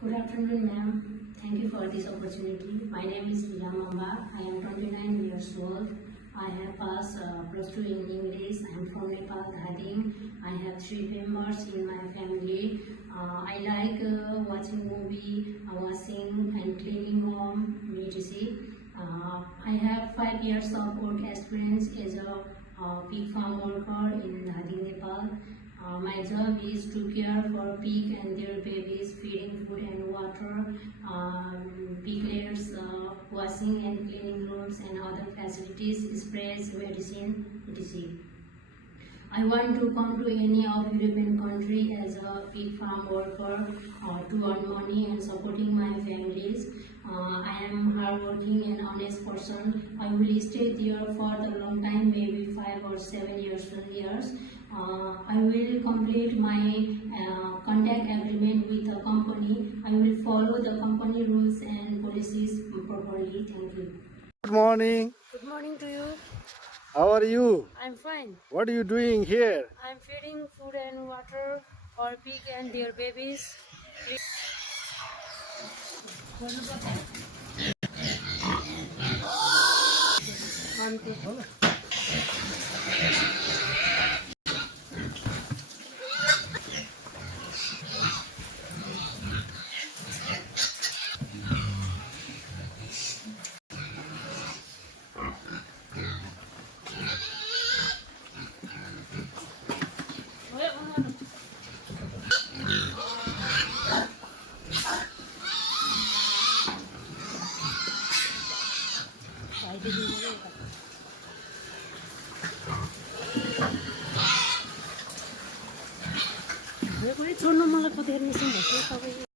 Good afternoon, ma'am. Thank you for this opportunity. My name is Lila Mamba. I am 29 years old. I have passed plus 2 in English. I am from Nepal, Dhadim. I have 3 members in my family. I like watching movie, washing and cleaning home, etc. I have 5 years of work experience as a pig farm worker in Dhadim, Nepal. My job is to care for pig and their babies, feeding food and water, pig layers, washing and cleaning rooms and other facilities, sprays, medicine, etc. I want to come to any of European country as a pig farm worker to earn money and supporting my families. I am hardworking and honest person. I will stay there for the long time, maybe 5 or 7 years. I will complete my contact agreement with the company. I will follow the company rules and policies properly. Thank you. Good morning. Good morning to you. How are you? I'm fine. What are you doing here? I'm feeding food and water for pig and their babies. छोड्नु मलाई कतिखेर निस्किन्छ